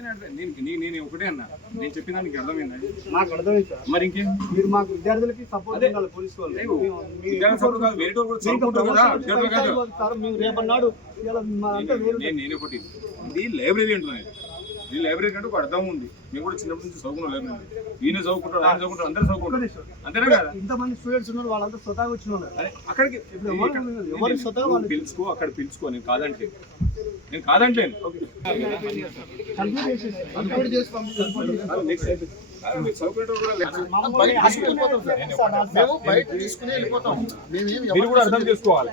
నేను ఒకటే అన్నా, నేను చెప్పిన దానికి అర్థమైందండి. నాకు అర్థమైంది సార్. మరి ఇంకేం మీరు మాకు విద్యార్థులకి సపోర్ట్ ఉండాలి పోలీసు వాళ్ళు. మేము రేపన్నాడు నేను ఒకటి ఇది లైబ్రరీ అంటున్నాను. ఈ లైబ్రరీ కంటే ఒక అర్థం ఉంది. మేము కూడా చిన్నప్పటి నుంచి చదువుకున్న లైబ్రరీ. ఈయన చదువుకుంటారు, ఆయన చదువుకుంటారు, అందరూ చదువుకుంటారు. అంతేనా కదా? ఇంతమంది స్టూడెంట్స్ ఉన్నారు, వాళ్ళంతా స్వతహాగా వచ్చిన వాళ్ళు. అక్కడికి పిలుచుకో, అక్కడ పిలుచుకో. నేను కాదంటలేను. మీరు కూడా అర్థం చేసుకోవాలి.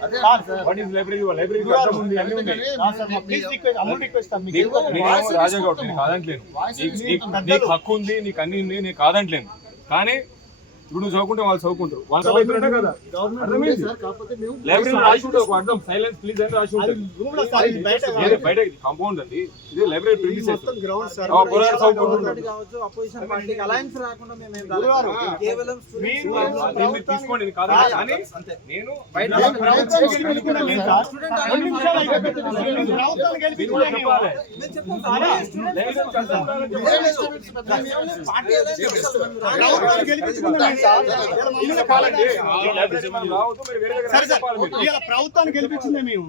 రాజా గౌడ్ నేను కాదంటలేను. నీకు హక్కు ఉంది, నీకు అన్ని ఉంది, నేను కాదంటలేను. కానీ ఇప్పుడు నువ్వు చదువుకుంటే వాళ్ళు చదువుకుంటారు. వాళ్ళు చదువుకుంటే కదా లైబ్రరీ రాసి ఉంటుంది. ఒక అర్థం సైలెన్స్ ప్లీజ్ అని రాసి ఉంటుంది. బయట కాంపౌండ్ అండి, ఇది లైబ్రరీ ప్రిన్సిపల్ తీసుకోండి. కానీ నేను బయట ప్రభుత్వాన్ని గెలిపించిందే మేము.